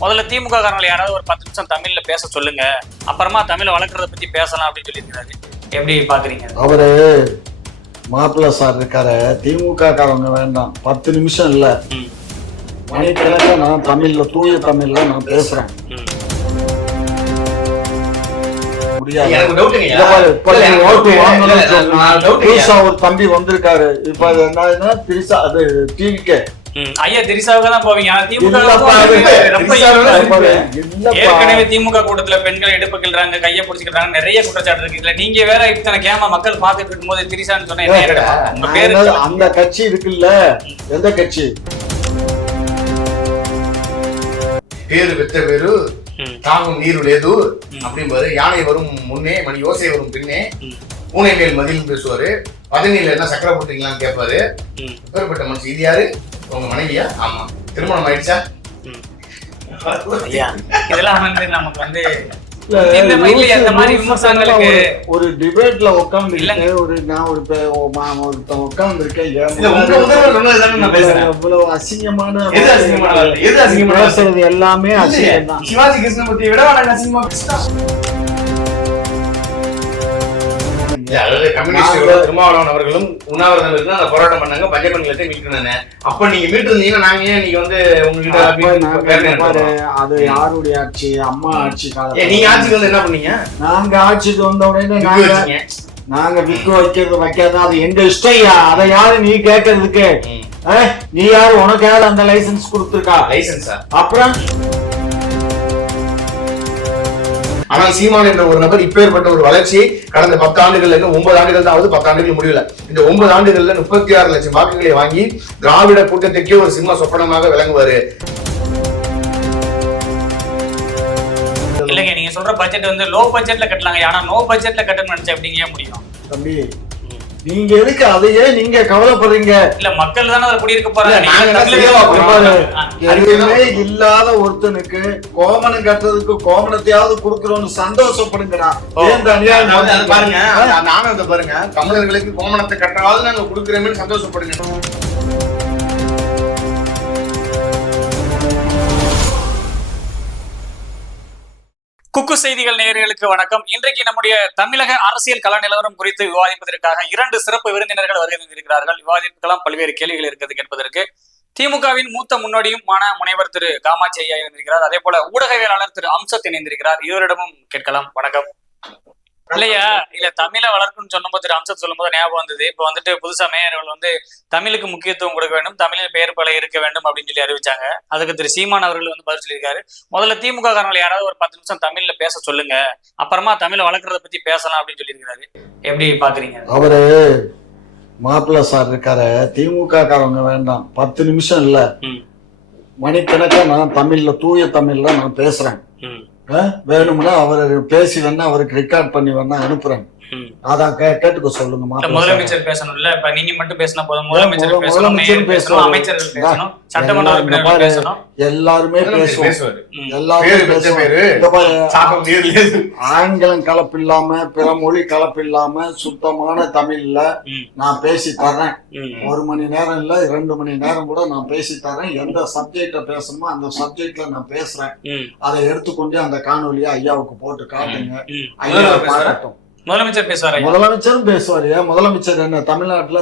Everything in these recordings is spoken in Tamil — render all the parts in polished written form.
முதல்ல திமுக காரங்களை யாராவது ஒரு 10 நிமிஷம் தமிழ்ல பேச சொல்லுங்க, அப்புறமா தமிழை வளர்க்கறத பத்தி பேசலாம் அப்படின்னு சொல்லியிருக்காரு. எப்படி பாக்குறீங்க? அவரு மாப்பிள்ள சார் இருக்காரு, திமுக காரங்க வேண்டாம், 10 நிமிஷம் இல்ல, மணிக்கணக்கா நான் தமிழ்ல தூய தமிழ்ல நான் பேசுறேன். ஒரு தம்பி வந்திருக்காரு இப்ப, என்ன திரிசா, அது டிவிக்கே ஐயா திரிசாவுக்கு தான் போவீங்க. ஏற்கனவே திமுக கூட்டத்துல பெண்கள் இடுப்பு கிள்றாங்க, கையை பிடிச்சிக்கிறாங்க, நிறைய குற்றச்சாட்டு இருக்கு. இதுல நீங்க வேற இத்தனை கேம மக்கள் பாத்துட்டு இருக்கும் போது திரிசான்னு சொன்னா அந்த கட்சி இருக்குல்ல, எந்த கட்சி பேரு பெற்ற பேரு தாங்கும் நீர் லேது அப்படிம்பாரு. யானை வரும் முன்னே மணி யோசை வரும் பின்னே பூனை மேல் மதில் பேசுவாரு. பதனியில என்ன சக்கரை போட்டீங்களான்னு கேட்பாரு. பேர்பட்ட மனுஷன். இது யாரு? உங்க மனைவியா? ஆமா. திருமணம் ஆயிடுச்சா? இதெல்லாம் வந்து நமக்கு வந்து ஒரு டிபேட்ல உட்கார்ந்து நான் உட்கார்ந்து இருக்கேன். இவ்வளவு அசிங்கமான பேசுறது எல்லாமே அசிங்கம் தான். சிவாஜி கிருஷ்ணமூர்த்தியை விட அசிங்கமா திருமாவளவன் அவர்களும் உண்ணாவிரதம் இருந்து அந்த போராட்டம் பண்ணாங்க, பஞ்சபெண்களை மீட்கணும்னு. அப்ப நீங்க மீட்டு இருந்தீங்கன்னா நாங்க ஏன் நீங்க வந்து உங்ககிட்ட அது யாருடைய ஆட்சி? அம்மா ஆட்சி காலம். நீங்க ஆட்சிக்கு வந்து என்ன பண்ணீங்க? நாங்க ஆட்சிக்கு வந்த உடனே நாங்க விக்கு வைக்கிறது வைக்காத அது எங்க இஷ்டம். அதை யாரு நீ கேட்கறதுக்கு? நீ யாரு? உனக்கு யாரு அந்த லைசன்ஸ் கொடுத்துருக்கா? லைசன்ஸா? அப்புறம் ஆனால் சீமான் என்ற ஒரு நபர் இப்பேற்பட்ட ஒரு வளர்ச்சியை கடந்த 10 ஆண்டுகள்ல 9 ஆண்டுகள் தான் ஆகுது, 10 ஆண்டுகள் முடியல. இந்த 9 ஆண்டுகள்ல 36 லட்சம் வாக்குகளை வாங்கி திராவிட கூட்டத்துக்கே ஒரு சிம்ம சொப்பனமாக விளங்குவாரு. இல்லைங்க, நீங்க சொல்ற பட்ஜெட் வந்து லோ பட்ஜெட்ல கட்டலாங்க. ஆனா நோ பட்ஜெட்ல கட்டணும்னு நினைச்சா எப்படிங்க முடியும்? தம்பி நீங்க எதுக்கு அதையே நீங்க கவலைப்படுறீங்க? இல்ல மக்கள் தானே அதை குடியிருக்க போறாங்க. எதுவுமே இல்லாத ஒருத்தனுக்கு கோமணம் கட்டுறதுக்கு கோமணத்தையாவது கொடுக்கறோம்னு சந்தோஷப்படுங்கடா. பாருங்க, நானும் அதை பாருங்க, தமிழர்களுக்கு கோமணத்தை கட்டாவது நாங்க கொடுக்குறோம்னு சந்தோஷப்படுங்க. குக்கு செய்திகள் நேயர்களுக்கு வணக்கம். இன்றைக்கு நம்முடைய தமிழக அரசியல் கள நிலவரம் குறித்து விவாதிப்பதற்காக 2 சிறப்பு விருந்தினர்கள் வருகை தந்திருக்கிறார்கள். விவாதிக்கலாம் பல்வேறு கேள்விகள் இருக்கிறது கேட்பதற்கு. திமுகவின் மூத்த முன்னோடியுமான முனைவர் திரு காமாட்சி ஐயா இருந்திருக்கிறார். அதே போல ஊடகவியலாளர் திரு அம்சத் இணைந்திருக்கிறார். இருவரிடமும் கேட்கலாம். வணக்கம். இல்லையா, இல்ல தமிழை வளர்க்கணும்னு சொன்னபோது திரு அம்சத் சொல்லும் போது ஞாபகம் வந்தது. இப்ப வந்துட்டு புதுசா மேயர்கள் வந்து தமிழுக்கு முக்கியத்துவம் கொடுக்க வேண்டும், தமிழில் பெயர் பல இருக்க வேண்டும் அப்படின்னு சொல்லி அறிவிச்சாங்க. அதுக்கு திரு சீமான் அவர்கள் வந்து பதில் சொல்லியிருக்காரு. முதல்ல திமுக காரங்களை யாராவது ஒரு 10 நிமிஷம் தமிழ்ல பேச சொல்லுங்க, அப்புறமா தமிழை வளர்க்கறத பத்தி பேசலாம் அப்படின்னு சொல்லியிருக்காரு. எப்படி பாக்குறீங்க? அவரு மாப்பிள்ள சார் இருக்காரு, திமுக காரங்க வேண்டாம், 10 நிமிஷம் இல்ல, மணிக்கணக்கா நான் தமிழ்ல தூய தமிழ்ல நான் பேசுறேன். வேணும்னா அவரு பேசி வேணா அவருக்கு ரெக்கார்ட் பண்ணி வேணா அனுப்புறேன். அதான் கேட்டுக்க சொல்லுங்க. முதலமைச்சர் பேசணும்ல, இப்ப நீங்க மட்டும் பேசினா போதும். முதலமைச்சர் பேசணும், அமைச்சர்கள் பேசணும், சட்டமன்ற உறுப்பினர்கள் பேசணும், எல்லாருமே பேசுவாரு. ஆங்கிலம் கலப்பில்லாம பிற மொழி கலப்பில்லாம சுத்தமான தமிழ்ல நான் பேசி தரேன். 1 மணி நேரம் இல்ல 2 மணி நேரம் கூட நான் பேசி தரேன். எந்த சப்ஜெக்ட பேசணுமோ அந்த சப்ஜெக்ட்ல நான் பேசுறேன். அதை எடுத்துக்கொண்டு அந்த காணொலியை ஐயாவுக்கு போட்டு காட்டுங்க. ஐயா பாராட்டும். முதலமைச்சர் பேசுவாரு. முதலமைச்சரும் பேசுவாரு. முதலமைச்சர் என்ன தமிழ்நாட்டுல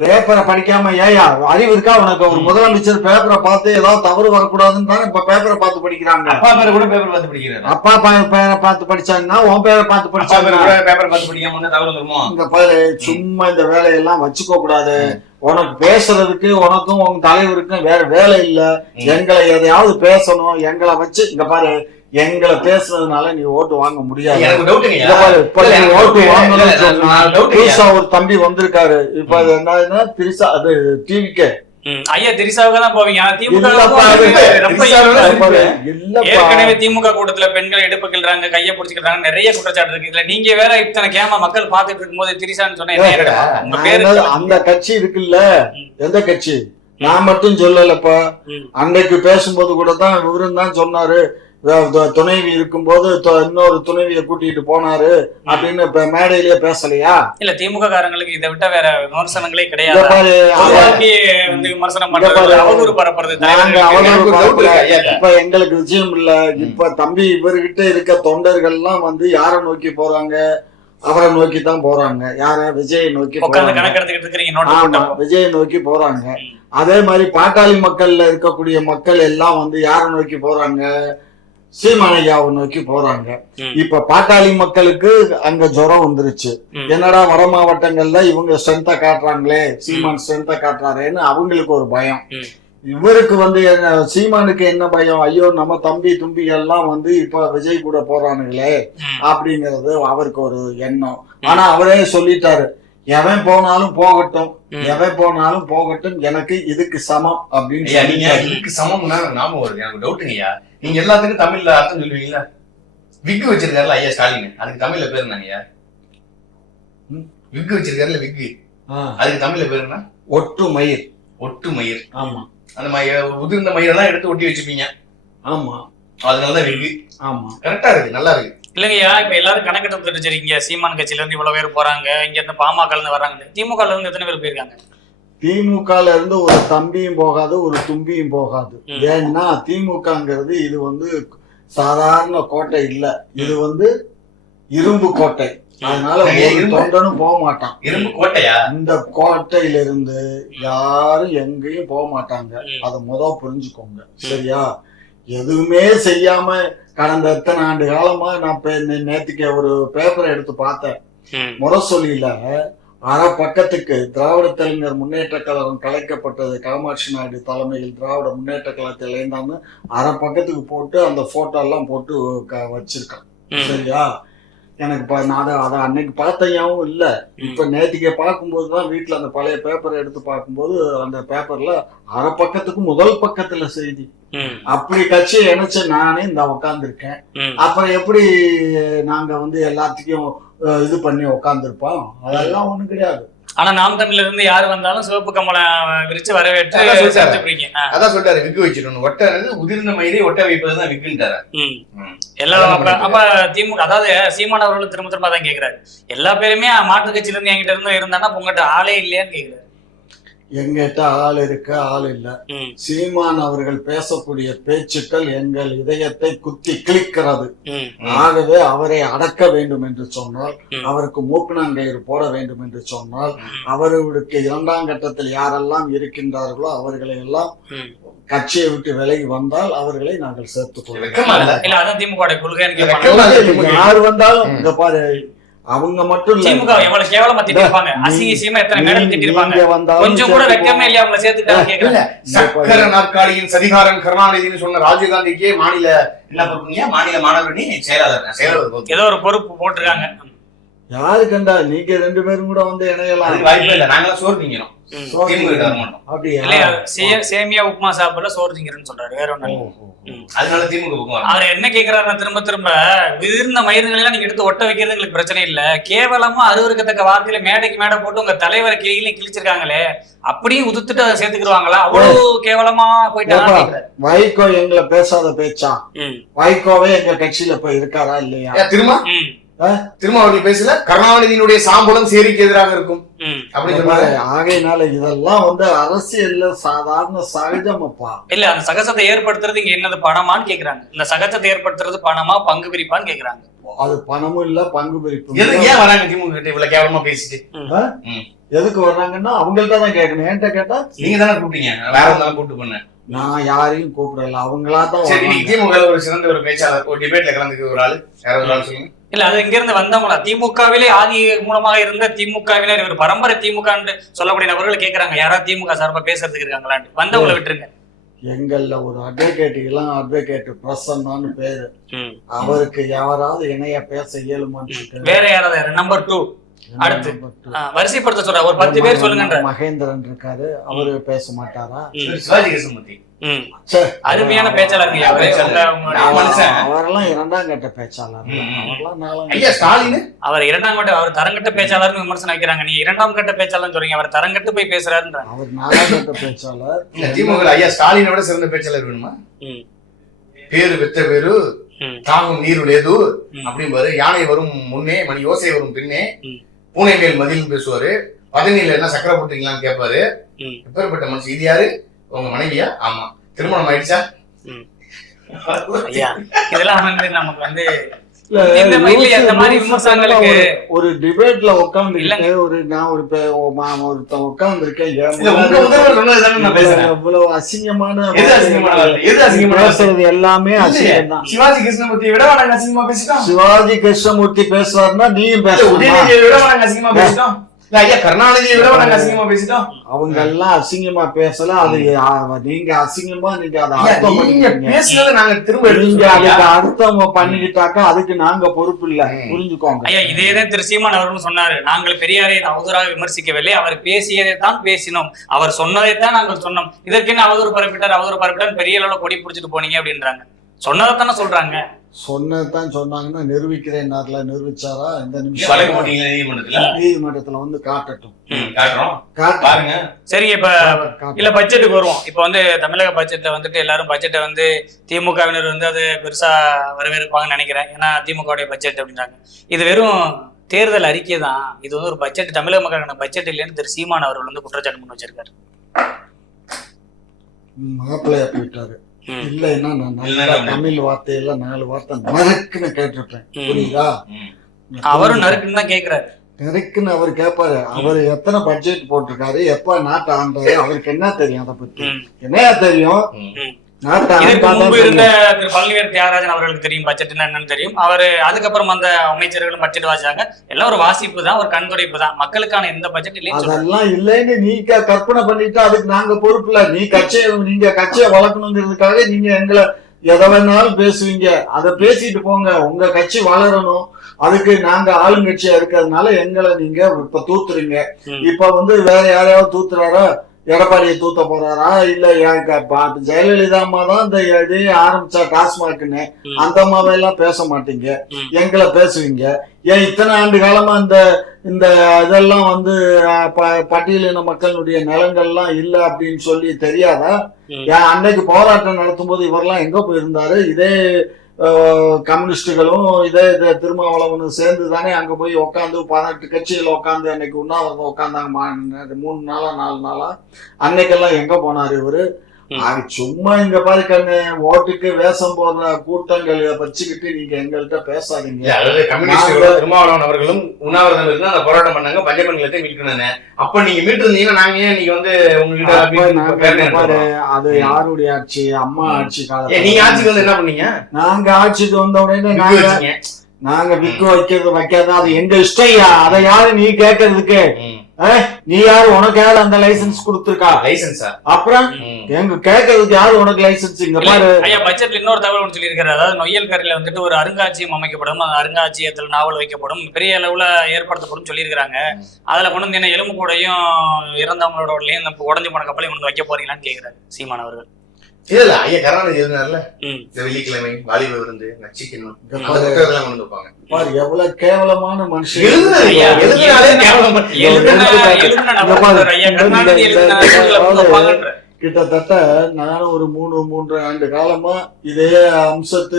பேப்பரை படிக்காம ஏயா அறிவு இருக்கா உனக்கு? ஒரு முதலமைச்சர் பேப்பரை பார்த்து ஏதாவது தவறு வரக்கூடாதுன்னு தானே இப்ப பேப்பரை பார்த்து படிக்கிறாங்க. அப்பா பேரை கூட பேப்பர் பார்த்து படிக்கிறாரு. அப்பா பேரை பார்த்து படிச்சாங்கன்னா உன் பேரை பார்த்து படிச்சாங்க. பேப்பர் பார்த்து படிக்காம தவறு வருமோ? இந்த பாரு, சும்மா இந்த வேலையெல்லாம் வச்சுக்க கூடாது. உனக்கு பேசுறதுக்கு உனக்கும் உங்க தலைவருக்கும் வேற வேலை இல்ல. எங்களை எதையாவது பேசணும், எங்களை வச்சு இங்க பாரு, எங்களை பேசுறதுனால நீ ஓட்டு வாங்க முடியாது. ஒரு தம்பி வந்திருக்காரு இப்ப, என்ன திரிசா, அது டிவிக்கே ஐயா திரிசாவுக்கு தான் போவீங்க. ஏற்கனவே திமுக கூட்டத்துல பெண்கள் இடுப்பு கிள்றாங்க, கையை பிடிச்சிக்கிறாங்க, நிறைய குற்றச்சாட்டு இருக்கு. இதுல நீங்க வேற இத்தனை கேம மக்கள் பாத்துட்டு இருக்கும் போது திரிசான்னு சொன்னா அந்த கட்சி இருக்குல்ல, எந்த கட்சி? நான் மட்டும் சொல்லலப்பா. அன்னைக்கு பேசும்போது கூட தான் இவரும் தான் சொன்னாரு, துணைவி இருக்கும்போது இன்னொரு துணைவியை கூட்டிட்டு போனாரு அப்படின்னு மேடையிலேயே பேசலையா? இல்ல திமுக காரங்களுக்கு இதை விட்ட வேற விமர்சனங்களே கிடையாது. விமர்சனம் பண்றது, அவதூறு பரப்புறது. இப்ப எங்களுக்கு விஷயம் இல்ல. இப்ப தம்பி இவர்கிட்ட இருக்க தொண்டர்கள் எல்லாம் வந்து யாரை நோக்கி போறாங்க? அவரை நோக்கி தான் போறாங்க. யார? விஜயை நோக்கி விஜயை நோக்கி போறாங்க. அதே மாதிரி பாட்டாளி மக்கள்ல இருக்கக்கூடிய மக்கள் எல்லாம் வந்து யாரை நோக்கி போறாங்க? சீமானையாவை நோக்கி போறாங்க. இப்ப பாட்டாளி மக்களுக்கு அங்க ஜுரம் வந்துருச்சு. என்னடா வட மாவட்டங்கள்ல இவங்க ஸ்ட்ரென்த்த காட்டுறாங்களே, சீமான் ஸ்ட்ரென்த்த காட்டுறாரேன்னு அவங்களுக்கு ஒரு பயம். இவருக்கு வந்து சீமானுக்கு என்ன பயம்? ஐயோ நம்ம தம்பி தும்பிகள் எல்லாம் வந்து இப்ப விஜய் கூட போறானுங்களே அப்படிங்கறது அவருக்கு ஒரு எண்ணம். ஆனா அவரே சொல்லிட்டாரு, எவன் போனாலும் போகட்டும், எவன் போனாலும் போகட்டும், எனக்கு இதுக்கு சமம் அப்படின்னு. இதுக்கு சமம்னா நாம வருது. எனக்கு டவுட்டுங்கய்யா, நீங்க எல்லாத்துக்கும் தமிழ்ல அர்த்தம் சொல்லுவீங்களா? விக்கு வச்சிருக்காருல ஐயா ஸ்டாலின், அதுக்கு தமிழ்ல பேரு என்னங்கய்யா? விக்கு வச்சிருக்காருல விக்கு, அதுக்கு தமிழ்ல பேரு என்ன? ஒட்டு மயிர். ஒட்டு மயிர். ஆமா, அந்த உதிர்ந்த மயிரெல்லாம் எடுத்து ஒட்டி வச்சுப்பீங்க. ஆமா, அதனாலதான் விக்கு. ஆமா, கரெக்டா இருக்கு, நல்லா இருக்கு. இல்லைங்கய்யா, இப்ப எல்லாரும் கணக்கெடுத்து தெரிஞ்சிருக்கீங்க. சீமான் கட்சியில இருந்து இவ்வளவு பேர் போறாங்க, இங்க இருந்து பாமக இருந்து வர்றாங்க. திமுக இருந்து எத்தனை பேர் போயிருக்காங்க? திமுகல இருந்து ஒரு தம்பியும் போகாது, ஒரு தும்பியும் போகாது. ஏன்னா திமுகங்கிறது இது வந்து சாதாரண கோட்டை இல்ல, இது வந்து இரும்பு கோட்டை. அதனால ஒரு தொண்டனும் போக மாட்டான். இரும்பு கோட்டையா? இந்த கோட்டையில இருந்து யாரும் எங்கேயும் போக மாட்டாங்க. அதை புரிஞ்சுக்கோங்க, சரியா? எதுவுமே செய்யாம கடந்த எத்தனை ஆண்டு காலமா நான் நேத்துக்கு ஒரு பேப்பரை எடுத்து பார்த்தேன். முரசொலியில அரை பக்கத்துக்கு திராவிட கலைஞர் முன்னேற்ற கழகம் கலைக்கப்பட்டது, காமாட்சி நாயுடு தலைமையில் திராவிட முன்னேற்ற கழகத்தில் இணைந்தான்னு அரை பக்கத்துக்கு போட்டு அந்த போட்டோ எல்லாம் போட்டு வச்சிருக்கான், சரியா? எனக்கு நான் அதை அன்னைக்கு பார்த்தையாவும் இல்ல. இப்ப நேற்றுக்கு பார்க்கும்போதுதான் வீட்டுல அந்த பழைய பேப்பரை எடுத்து பார்க்கும்போது அந்த பேப்பர்ல அரை பக்கத்துக்கு முதல் பக்கத்துல செய்தி. அப்படி கட்சியை இணைச்சு நானே இந்த உட்கார்ந்துருக்கேன். அப்புறம் எப்படி நாங்க வந்து எல்லாத்துக்கும் இது பண்ணி உட்கார்ந்துருப்போம்? அதெல்லாம் ஒண்ணும் கிடையாது. ஆனா நாம் தமிழ்ல இருந்து யாரு வந்தாலும் சிவப்பு கமலம் விரிச்சு வரவேற்று அதான் சொல்றாரு, விக்கு வச்சிடணும். ஒட்ட உதிர்ந்த மயிரை ஒட்ட வைப்பதுதான் விக்குன்றாரு. எல்லாம் அப்ப திமுக, அதாவது சீமான் அவர்களும் திரும்ப திரும்ப தான் கேக்குறாரு, எல்லா பேருமே மாற்று கட்சியில இருந்து என்கிட்ட இருந்து இருந்தானா உங்ககிட்ட ஆளே இல்லையான்னு கேக்குறாரு. எங்கிட்ட ஆள் இருக்க ஆள் இல்ல. சீமான் அவர்கள் பேசக்கூடிய பேச்சுக்கள் எங்கள் இதயத்தை குத்தி கிளிக்கிறது. ஆகவே அவரை அடக்க வேண்டும் என்று சொன்னால், அவருக்கு மூக்குநாங்கயிறு போட வேண்டும் என்று சொன்னால், அவர்களுக்கு இரண்டாம் கட்டத்தில் யாரெல்லாம் இருக்கின்றார்களோ அவர்களை எல்லாம் கட்சியை விட்டு விலகி வந்தால் அவர்களை நாங்கள் சேர்த்துக் கொள்வோம். யார் வந்தாலும் இங்க பாரு, அவங்க மட்டும் இல்ல, திமுக எவ்வளவு கேவலமா திட்டிருப்பாங்க, அசிங்கமா எத்தனை மேடம் திட்டிருப்பாங்க, கொஞ்சம் கூட வெக்கமே இல்லையா அவங்களை சேர்த்துட்டாங்க. சக்கர நாற்காலியின் சதிகாரன் கருணாநிதினு சொன்ன ராஜீவ்காந்திக்கே மாநில என்ன பொறுப்புங்க? மாநில மாணவரணி செயலாளர் ஏதோ ஒரு பொறுப்பு போட்டிருக்காங்க. யாரு கண்டா? நீங்க ரெண்டு பேரும் கூட வந்து இணையலாம். வாய்ப்பே இல்ல, நாங்களாம் சோறு திங்கிறோம். சேமியா உப்புமா சாப்பிடல, சோறு திங்கிறேன்னு சொல்றாரு, வேற ஒண்ணு. அதனால திமுக அவர் என்ன கேக்குறாரு திரும்ப திரும்ப, விதிர்ந்த மயிர்கள் எல்லாம் நீங்க எடுத்து ஒட்ட வைக்கிறது எங்களுக்கு பிரச்சனை இல்ல, கேவலமா அருவருக்கத்தக்க வார்த்தையில மேடைக்கு மேடை போட்டு உங்க தலைவரை கீழே கிழிச்சிருக்காங்களே, அப்படியும் உதுத்துட்டு அதை சேர்த்துக்கிடுவாங்களா? அவ்வளவு கேவலமா போயிட்டாங்க. வைகோ எங்களை பேசாத பேச்சா? வைகோவே எங்க கட்சியில போய் இருக்காரா இல்லையா? திரும்ப அவர்கள் பேசல, கருணாநிதியினுடைய சாம்பலம் சேரிக்கு எதிராக இருக்கும் அப்படின்னு சொன்னாரு. ஆகையினால இதெல்லாம் வந்து அரசியல்ல சாதாரண சகஜமாப்பா. இல்ல, அந்த சகஜத்தை ஏற்படுத்துறது இங்க என்னது, பணமான்னு கேக்குறாங்க. இந்த சகஜத்தை ஏற்படுத்துறது பணமா பங்கு பிரிப்பான்னு கேக்குறாங்க. அது பணமும் இல்ல பங்கு பிரிப்பு. ஏன் வராங்க திமுக கிட்ட இவ்வளவு கேவலமா பேசிட்டு? எதுக்கு வர்றாங்கன்னா அவங்கள்ட்ட தான் கேட்கணும். என்கிட்ட கேட்டா நீங்க தானே கூப்பிட்டீங்க, வேற இருந்தாலும் கூப்பிட்டு பண்ண. நான் யாரையும் கூப்பிடல, அவங்களா தான். திமுக ஒரு சிறந்த ஒரு பேச்சாளர், ஒரு டிபேட்ல கலந்துக்க ஒரு ஆளு, வேற ஒரு ஆள் சொல்லுங்க. இல்ல, அது இங்க இருந்து வந்தவங்களா? திமுகவிலே ஆதி மூலமாக இருந்த திமுகவினர், ஒரு பரம்பரை திமுக சொல்லக்கூடிய நபர்கள் கேக்குறாங்க, யாராவது திமுக சார்பா பேசுறதுக்கு இருக்காங்களான்னு. வந்தவங்களை விட்டுருங்க. எங்கள்ல ஒரு இளம் அட்வொகேட் பிரசன்னான்னு பேரு, அவருக்கு யாராவது இணைய பேச இயலுமான்னு. வேற யாராவது நம்பர் 2 அடுத்து வரிசைப்படுத்த சொல்ற ஒரு 10 பேர் சொல்லுங்க. மகேந்திரன் இருக்காரு, அவரு பேச மாட்டாரா? சிவாஜி கிருஷ்ணமூர்த்தி அருமையான பேச்சாளர். அவரெல்லாம் இரண்டாம் கட்ட பேச்சாளர். அவர் இரண்டாம் கட்ட, அவர் தரங்கட்ட பேச்சாளர் விமர்சனம் வைக்கிறாங்க. நீங்க இரண்டாம் கட்ட பேச்சாளர் சொல்றீங்க, அவர் தரங்கட்டு போய் பேசுறாருன்ற. அவர் நாலாம் கட்ட பேச்சாளர். திமுக ஐயா ஸ்டாலினோட சிறந்த பேச்சாளர் வேணுமா? பேரு வெத்த பேரு தாங்கும் நீரு லேது அப்படிம்பாரு. யானை வரும் முன்னே, மணி யோசை வரும் பின்னே, பூனை மேல் மதில் பேசுவாரு. பதனியில என்ன சக்கரை போட்டுறீங்களான்னு கேட்பாரு. எப்பேற்பட்ட மனுஷன். இது யாரு? உங்க மனைவியா? ஆமா. திருமணம் ஆயிடுச்சா? ஐயா இதெல்லாம் வந்து நமக்கு வந்து ஒரு டிபேட்ல உட்காந்துக்கிட்டு ஒருத்தன் உட்காந்துருக்கேன் இவ்வளவு அசிங்கமான பேசுறது எல்லாமே அசிங்கம் தான். சிவாஜி கிருஷ்ணமூர்த்தி விட அசிங்கமா பேசிட்டோம். சிவாஜி கிருஷ்ணமூர்த்தி பேசுவாருன்னா நீயும் அசிங்கமா பேசிட்டோம். கருணாநிதியை விட அசிங்கமா பேசிட்டோம். அவங்க எல்லாம் அசிங்கமா பேசல. அது நீங்க அசிங்கமா நீங்க அதை அர்த்தம் பேசுறது நாங்க திரும்ப நீங்க அதுக்கு அர்த்தம் பண்ணிக்கிட்டாக்கா அதுக்கு நாங்க பொறுப்பு இல்ல. புரிஞ்சுக்கோங்க. ஐயா இதேதான் திரு சீமான் அவர்களும் சொன்னாரு. நாங்கள் பெரியாரை அவதூறாக விமர்சிக்கவில்லை, அவர் பேசியதை தான் பேசினோம், அவர் சொன்னதைத்தான் நாங்கள் சொன்னோம். இதற்கு என்ன அவதூறு பரப்பிட்டார் பெரிய அளவுல கொடி பிடிச்சிட்டு போனீங்க அப்படின்றாங்க. சொன்னதைத்தானே சொல்றாங்க. சொன்னதான் சொன்னாங்கன்னா நிரூபிக்கிறேன். நிரூபிச்சாரா? இந்த நிமிஷம் நீதிமன்றத்துல வந்து காட்டட்டும். சரி இப்ப இல்ல பட்ஜெட்டுக்கு வருவோம். இப்ப வந்து தமிழக பட்ஜெட்ல வந்துட்டு எல்லாரும் பட்ஜெட்டை வந்து திமுகவினர் வந்து அது பெருசா வரவேற்பாங்கன்னு நினைக்கிறேன். ஏன்னா திமுகவுடைய பட்ஜெட் அப்படின்றாங்க. இது வெறும் தேர்தல் அறிக்கை தான். இது வந்து ஒரு பட்ஜெட், தமிழக மக்களுக்கான பட்ஜெட் இல்லைன்னு திரு சீமான் அவர்கள் வந்து குற்றச்சாட்டு முன் வச்சிருக்காரு. மாப்பிள்ளையா போயிட்டாரு. இல்லைன்னா நான் நல்லா தமிழ் வார்த்தையில 4 வார்த்தை நறுக்குன்னு கேட்டிருப்பேன். புரியுதா? அவரும் நறுக்குன்னு தான் கேட்கிறாரு. நறுக்குன்னு அவர் கேட்பாரு. அவர் எத்தனை பட்ஜெட் போட்டிருக்காரு, எப்ப நாட்டை ஆண்டாரு, அவருக்கு என்ன தெரியும்? அதை பத்தி என்ன தெரியும்? இருந்த திரு பழனிவேல் தியாகராஜன் அவர்களுக்கு தெரியும் பட்ஜெட் என்னன்னு தெரியும். அவரு அதுக்கப்புறம் அந்த அமைச்சர்களும் பட்ஜெட் வாசிச்சாங்க. எல்லாம் ஒரு வாசிப்பு தான், ஒரு கண்துடைப்பு தான். மக்களுக்கான எந்த பட்ஜெட் இல்லைன்னு அதெல்லாம் இல்லைன்னு நீங்க கற்பனை பண்ணிட்டு அதுக்கு நாங்க பொறுப்பு இல்ல. நீங்க கட்சியை வளர்க்கணுங்கிறதுக்காக நீங்க எங்களை எதை வேணாலும் பேசுவீங்க. அதை பேசிட்டு போங்க. உங்க கட்சி வளரணும், அதுக்கு நாங்க ஆளுங்கட்சியா இருக்கிறதுனால எங்களை நீங்க இப்ப தூத்துறீங்க. இப்ப வந்து வேற யாரையாவது தூத்துறாரா? எடப்பாடியை தூத்த போறாரா? இல்ல ஜெயலலிதா அம்மா தான் இந்த இதையே ஆரம்பிச்சா டாஸ்மாக்னு, அந்த அம்மாவை எல்லாம் பேச மாட்டீங்க, எங்களை பேசுவீங்க. ஏன் இத்தனை ஆண்டு காலமா இந்த இதெல்லாம் வந்து பட்டியலின மக்களுடைய நிலங்கள்லாம் இல்ல அப்படின்னு சொல்லி தெரியாதா? ஏன் அன்னைக்கு போராட்டம் நடத்தும் போது இவரெல்லாம் எங்க போயிருந்தாரு? இதே கம்யூனிஸ்டுகளும் இதே திருமாவளவனும் சேர்ந்து தானே அங்க போய் உட்காந்து 18 கட்சிகள் உட்காந்து அன்னைக்கு உண்ணாவிரதம் உட்காந்தாங்க 3 நாளா 4 நாளா. அன்னைக்கெல்லாம் எங்க போனாரு இவரு? சும்மா இங்க பாரு கண்ணு, ஓட்டுக்கு வேஷம் போடுற கூட்டங்கள் வச்சுக்கிட்டு நீங்க எங்கள்கிட்ட பேசாதீங்க. அதாவது கம்யூனிஸ்ட் திருமாவளவன் அவர்களும் உண்ணாவிரதம் இருந்து அந்த போராட்டம் பண்ணாங்க, பஞ்ச நிலத்தை மீட்கணும். அப்ப நீங்க மீட்டு இருந்தீங்கன்னா நாங்க ஏன் நீங்க வந்து உங்ககிட்ட அது யாருடைய ஆட்சி? அம்மா ஆட்சி காலத்துல நீங்க ஆட்சிக்கு வந்து என்ன பண்ணீங்க? நாங்க ஆட்சிக்கு வந்த உடனே நாங்க விக்கு வைக்காத அது எங்க இஷ்டம். அதை யாரு நீ கேட்கறதுக்கு? நீ யாரு? உனக்கு யாரு அந்த லைசன்ஸ் கொடுத்திருக்கா? லைசன்ஸா? அப்புறம் எங்க கேட்கறதுக்கு யாரு உனக்கு லைசன்ஸ்? இங்க பாரு ஐயா, பட்ஜெட்ல இன்னொரு தகவல் ஒன்று சொல்லியிருக்காரு. அதாவது நொய்யல்கரையில வந்துட்டு ஒரு அருங்காட்சியம் அமைக்கப்படும், அந்த அருங்காட்சியகத்தில் நாவல் வைக்கப்படும், பெரிய அளவுல ஏற்படுத்தப்படும் சொல்லியிருக்காங்க. அதுல கொண்டு வந்து என்ன எலும்பு கூடையும் இறந்தவங்களோட உடலையும் உடஞ்சி போன கப்பலையும் கொண்டு வைக்க போறீங்களான்னு கேட்கிறாரு சீமான் அவர்கள். இல்ல ஐயா கருணாநிதி எழுதினார்ல, வெள்ளிக்கிழமை வாலிப விருந்து நச்சிக்கணும் கொண்டு வைப்பாங்க. எவ்வளவு கேவலமான மனுஷன். கிட்டத்தட்ட நானும் ஒரு 3 ஆண்டு காலமா இதே அம்சத்து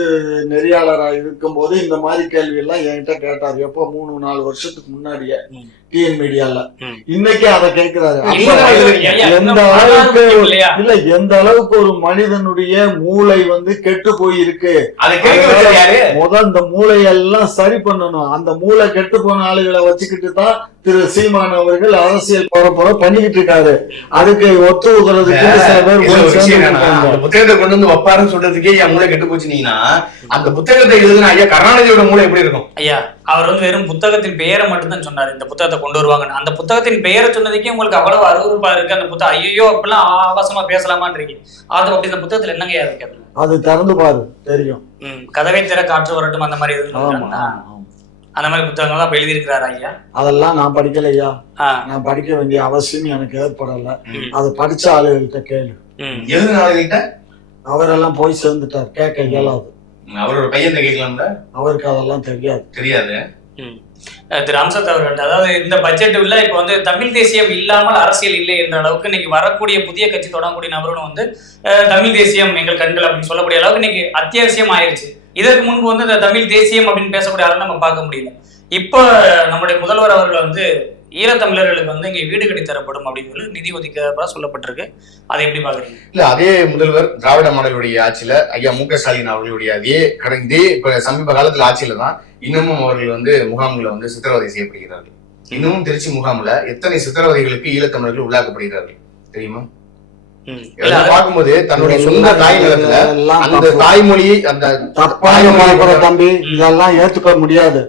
நெறியாளரா இருக்கும் போது இந்த மாதிரி கேள்வி எல்லாம் என்கிட்ட கேட்டாரு. எப்போ 3-4 வருஷத்துக்கு முன்னாடியே டிஎன் மீடியால. இன்னைக்கு அதை கேட்கிறாரு. எந்த அளவுக்கு ஒரு மனிதனுடைய மூளை வந்து கெட்டு போயிருக்கு, இந்த மூளையெல்லாம் சரி பண்ணணும். அந்த மூளை கெட்டு போன ஆளுகளை வச்சுக்கிட்டு தான் திரு சீமான் அவர்கள் அரசியல் பரப்புரை பண்ணிக்கிட்டு இருக்காரு. அதுக்கு ஒத்து ஊதுறதுக்கு சில பேர் புத்தகத்தை கொண்டு வந்து வைப்பாருன்னு சொல்றதுக்கே என் மூளை கெட்டு போச்சுனீங்கன்னா அந்த புத்தகத்தை எழுதுனா ஐயா கருணாநிதியோட மூளை எப்படி இருக்கும்? ஐயா அவர் வந்து வெறும் புத்தகத்தின் பெயரை மட்டும் தான் சொன்னாரு, இந்த புத்தகத்தை கொண்டு வருவாங்கன்னு. அந்த புத்தகத்தின் பெயரை சொன்னதுக்கே உங்களுக்கு அவ்வளவு அருவருப்பா இருக்கு. அந்த புத்தகம் ஐயோ அப்படிலாம் ஆபாசமா பேசலாமான்றீங்க. அது அப்படி இந்த புத்தகத்துல என்னங்க இருக்கு? அது திறந்து பாரு தெரியும். கதவை திற காற்று வரட்டும் அந்த மாதிரி அந்த மாதிரி புத்தகங்கள் தான் எழுதியிருக்கிறாரு ஐயா. அதெல்லாம் நான் படிக்கலையா, நான் படிக்க வேண்டிய அவசியம் எனக்கு ஏற்படல. அது படிச்ச ஆளுகிட்ட கேளு. அவரெல்லாம் போய் சேர்ந்துட்டார், கேட்க இயலாது. அவரோட பையன் கேட்கலாம்ல, அவருக்கு அதெல்லாம் தெரியாது. திரு அம்சத் அவர்கள், அதாவது இந்த பட்ஜெட் உள்ள இப்ப வந்து தமிழ் தேசியம் இல்லாமல் அரசியல் இல்லை என்ற அளவுக்கு இன்னைக்கு வரக்கூடிய புதிய கட்சி தொடங்கக்கூடிய நபர்களும் வந்து தமிழ் தேசியம் எங்கள் கண்கள் அப்படின்னு சொல்லக்கூடிய அளவுக்கு இன்னைக்கு அத்தியாவசியம் ஆயிருச்சு. இதற்கு முன்பு வந்து இந்த தமிழ் தேசியம் அப்படின்னு பேசக்கூடிய ஆளும் நம்ம பார்க்க முடியல. இப்ப நம்முடைய முதல்வர் அவர்கள் வந்து ஈழத்தமிழர்களுக்கு வந்து இங்க வீடு கட்டி தரப்படும் அப்படின்னு சொல்லி நிதி ஒதுக்க சொல்லப்பட்டிருக்கு. அதை எப்படி பாக்குறீங்க? இல்ல, அதே முதல்வர் திராவிட மாடலுடைய ஆட்சியில ஐயா மு க ஸ்டாலின் அவர்களுடைய இதே இப்ப சமீப காலத்துல ஆட்சியில தான் இன்னமும் அவர்கள் வந்து முகாம்களை வந்து சித்திரவதை செய்யப்படுகிறார்கள். இன்னமும் திருச்சி முகாம்ல எத்தனை சித்திரவதைகளுக்கு ஈழத்தமிழர்கள் உள்ளாக்கப்படுகிறார்கள் தெரியுமா? பார்க்கும்போது தன்னுடைய சொந்த தாய் நிலத்துல அந்த தாய்மொழி அந்த தம்பி இதெல்லாம் ஏத்துக்க முடியாது.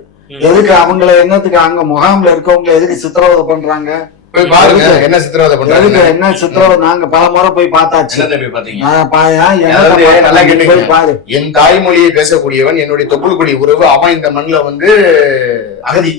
எதுக்கு அவங்களை என்னத்துக்கு அங்க முகாம்ல இருக்கவங்க எதுக்கு சித்திரவதை பண்றாங்க? போய் பாருங்க என்ன சித்திரவதை பண்றாங்க, என்ன சித்திரவதை. நாங்க பல முறை போய் பார்த்தாச்சு. நல்லா கேட்டுங்க. என் தாய்மொழியை பேசக்கூடியவன், என்னுடைய தொப்புள்குடி உறவு, அவன் இந்த மண்ணுல வந்து அகதி.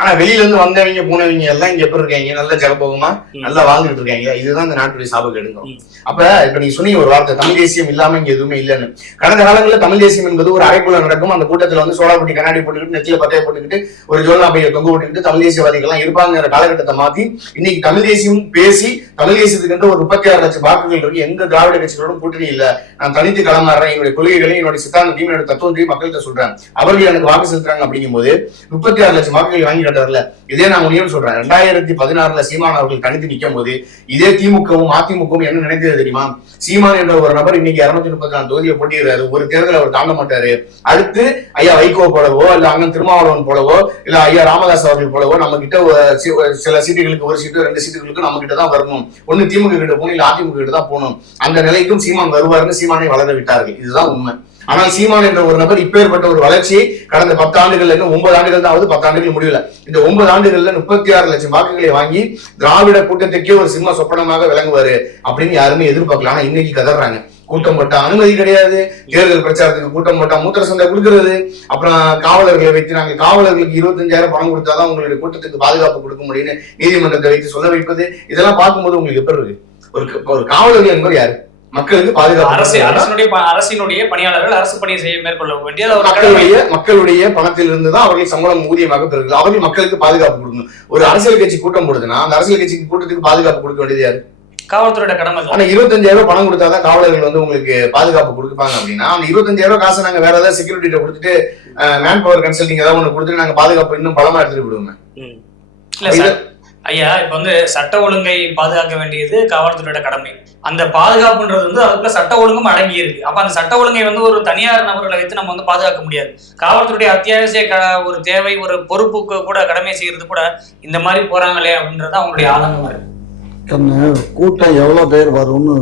ஆனா வெளியில இருந்து வந்தவங்க போனவங்க எல்லாம் இங்க எப்படி இருக்காங்க, நல்ல ஜகபோகமா நல்லா வாழ்ந்துட்டு இருக்காங்க. இதுதான் இந்த நாட்டுடைய சாபம் எடுக்கும். அப்ப இப்ப நீங்க சொன்னீங்க ஒரு வார்த்தை, தமிழ் தேசியம் இல்லாம இங்க எதுவுமே இல்லைன்னு. கடந்த காலங்களில் தமிழ் தேசியம் என்பது ஒரு அறைக்குள்ள நடக்கும். அந்த கூட்டத்துல வந்து சோடா போட்டி கண்ணாடி போட்டுக்கிட்டு நெத்தியில பட்டையை போட்டுக்கிட்டு ஒரு ஜோல்னா பையை தொங்க போட்டுக்கிட்டு தமிழ் தேசியவாதிகள் எல்லாம் இருப்பாங்கிற காலகட்டத்தை மாத்தி இன்னைக்கு தமிழ் தேசியம் பேசி தமிழ் தேசியத்துக்கு ஒரு 36 லட்சம் வாக்குகள் இருக்கு. எந்த திராவிட கட்சிகளோடும் கூட்டணி இல்ல, நான் தனித்து களமாடுறேன், என்னுடைய கொள்கைகளையும் என்னுடைய சித்தாந்தத்தையும் என்னோட தத்துவத்தையும் மக்கள்கிட்ட சொல்றேன், அவர்கள் எனக்கு வாக்கு செலுத்துறாங்க. அப்படிங்கும் போது 36 லட்சம் வாக்குகள் வாங்கி கட்டுறதுல இதே நான் உண்மையும் சொல்றேன். 2016 சீமான் அவர்கள் தனித்து நிற்கும் போது இதே திமுகவும் அதிமுகவும் என்ன நினைத்தது தெரியுமா? சீமான் என்ற ஒரு நபர் இன்னைக்கு 234 தொகுதியை போட்டிடுறாரு, ஒரு தேர்தல் அவர் தாங்க மாட்டாரு, அடுத்து ஐயா வைகோ போலவோ இல்ல அண்ணன் திருமாவளவன் போலவோ இல்ல ஐயா ராமதாஸ் அவர்கள் போலவோ நம்ம கிட்ட சில சீட்டுகளுக்கு ஒரு சீட்டு 2 சீட்டுகளுக்கு நம்ம கிட்ட தான் வரணும், ஒண்ணு திமுக கிட்ட போகணும் இல்ல அதிமுக கிட்ட தான் போகணும். அந்த நிலைக்கும் சீமான் வருவாருன்னு சீமானை வளர விட்டார்கள். இதுதான் உண்மை. ஆனால் சீமான் என்ற ஒரு நபர் இப்பேற்பட்ட ஒரு வளர்ச்சியை கடந்த 10 ஆண்டுகள், 9 ஆண்டுகள் தான் 10 ஆண்டுகள் முடியல, இந்த 9 ஆண்டுகள்ல 36 லட்சம் வாக்குகளை வாங்கி திராவிட கூட்டத்திற்கே ஒரு சிம்ம சொப்பனமாக விளங்குவாரு அப்படின்னு யாருமே எதிர்பார்க்கல. ஆனா இன்னைக்கு கதறாங்க. கூட்டம் போட்டா அனுமதி கிடையாது, தேர்தல் பிரச்சாரத்துக்கு கூட்டம் போட்டா மூத்திர சந்தை கொடுக்கிறது, அப்புறம் காவலர்களை வைத்து நாங்கள் காவலர்களுக்கு 25,000 பணம் கொடுத்தாதான் உங்களுடைய கூட்டத்துக்கு பாதுகாப்பு கொடுக்க முடியும்னு நீதிமன்றத்தை வைத்து சொல்ல வைப்பது, இதெல்லாம் பார்க்கும்போது உங்களுக்கு எப்படி இருக்கு? ஒரு காவலர்கள் என்பது யாரு? மக்களுக்கு பாதுகாப்பு, அரசினுடைய பணியாளர்கள் அரசு பணியை செய்ய மேற்கொள்ள வேண்டியது மக்களுடைய பணத்தில் இருந்துதான் அவர்கள் சம்பளம் ஊதியமாக பெறுகிறது. அவர்கள் மக்களுக்கு பாதுகாப்பு கொடுக்கணும். ஒரு அரசியல் கட்சி கூட்டம் போடுதுன்னா அந்த அரசியல் கட்சிக்கு கூட்டத்துக்கு பாதுகாப்பு கொடுக்க வேண்டியது யாரு? காவல்துறையோட கடமை. ஆனா 25,000 பணம் கொடுத்தாதான் காவலர்கள் வந்து உங்களுக்கு பாதுகாப்பு கொடுப்பாங்க. அப்படின்னா அந்த 25,000 காசு நாங்க வேற ஏதாவது செக்யூரிட்டி கொடுத்துட்டு மேன் பவர் கன்சல்டிங் ஏதாவது ஒண்ணு கொடுத்துட்டு நாங்க பாதுகாப்பு இன்னும் பலமா எடுத்துட்டு விடுவோம். ஐயா, இப்ப வந்து சட்ட ஒழுங்கை பாதுகாக்க வேண்டியது காவல்துறையோட கடமை. அந்த பாதுகாப்புன்றது வந்து அதுக்குள்ள சட்ட ஒழுங்கும் அடங்கி இருக்கு. அப்ப அந்த சட்ட ஒழுங்கை வந்து ஒரு தனியார் நபர்களை வைத்து நம்ம வந்து பாதுகாக்க முடியாது. காவல்துறையுடைய அத்தியாவசிய ஒரு தேவை, ஒரு பொறுப்புக்கு கூட கடமை செய்யறது கூட இந்த மாதிரி போறாங்களே அப்படின்றது அவங்களுடைய ஆதங்கமா இருக்கு. கூட்டம் எவ்வளவு பேர் வரும்னு